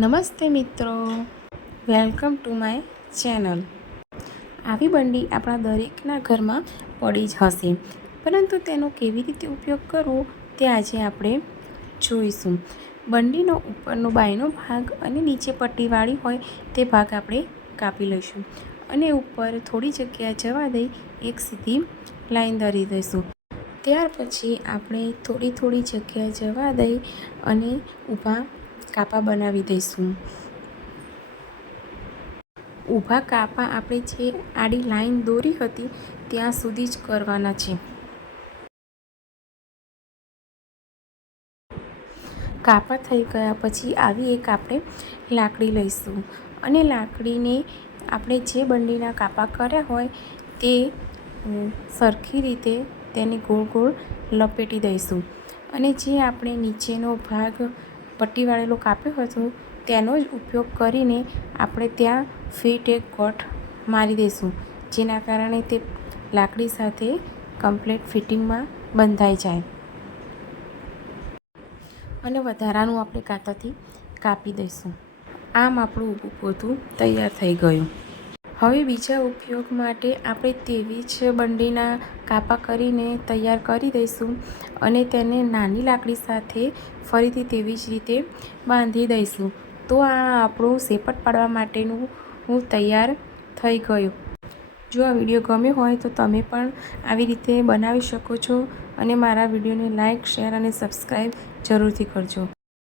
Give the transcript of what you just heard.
નમસ્તે મિત્રો. Welcome to my channel. આવી બંડી આપણા દરેકના ઘરમાં પડી જ હશે. પરંતુ તેનો કેવી રીતે ઉપયોગ કરવો તે આજે આપણે જોઈશું. બંડીનો ઉપરનો બાયનો ભાગ અને નીચે પટ્ટીવાળી હોય તે ભાગ આપણે કાપી લઈશું અને ઉપર થોડી જગ્યા જવા દઈ એક સીધી લાઈન દરી દઈશું. ત્યાર પછી આપણે થોડી થોડી જગ્યા જવા દઈ અને ઊભા કાપા બનાવી દઈશું. ઊભા કાપા આપણે જે આડી લાઈન દોરી હતી, ત્યાં સુધી જ કરવાના છે. કાપા થઈ ગયા પછી આવી એક આપણે લાકડી લઈશું. અને લાકડીને આપણે જે બંડીના કાપા કર્યા હોય, તે સરખી રીતે તેને ગોળ ગોળ લપેટી દઈશું. અને જે આપણે નીચેનો ભાગ પટ્ટી વાળેલો કાપ્યો હતો, તેનો જ ઉપયોગ કરીને આપણે ત્યાં ફિટ એક ગોઠ મારી દઈશું, જેના કારણે તે લાકડી સાથે કમ્પ્લીટ ફિટિંગમાં બંધાઈ જાય. અને વધારાનું આપણે કાંતાથી કાપી દઈશું. આમ આપણું ઊભું પોતું તૈયાર થઈ ગયું. હવે બીજા ઉપયોગ માટે આપણે તેવી જ બંડીના કાપા કરીને તૈયાર કરી દઈશું અને તેને નાની લાકડી સાથે ફરીથી તેવી જ રીતે બાંધી દઈશું. તો આ આપણું સેપટ પાડવા માટેનું હું તૈયાર થઈ ગયું. જો આ વીડિયો ગમ્યો હોય તો તમે પણ આવી રીતે બનાવી શકો છો અને મારા વિડીયોને લાઇક શેર અને સબસ્ક્રાઈબ જરૂરથી કરજો.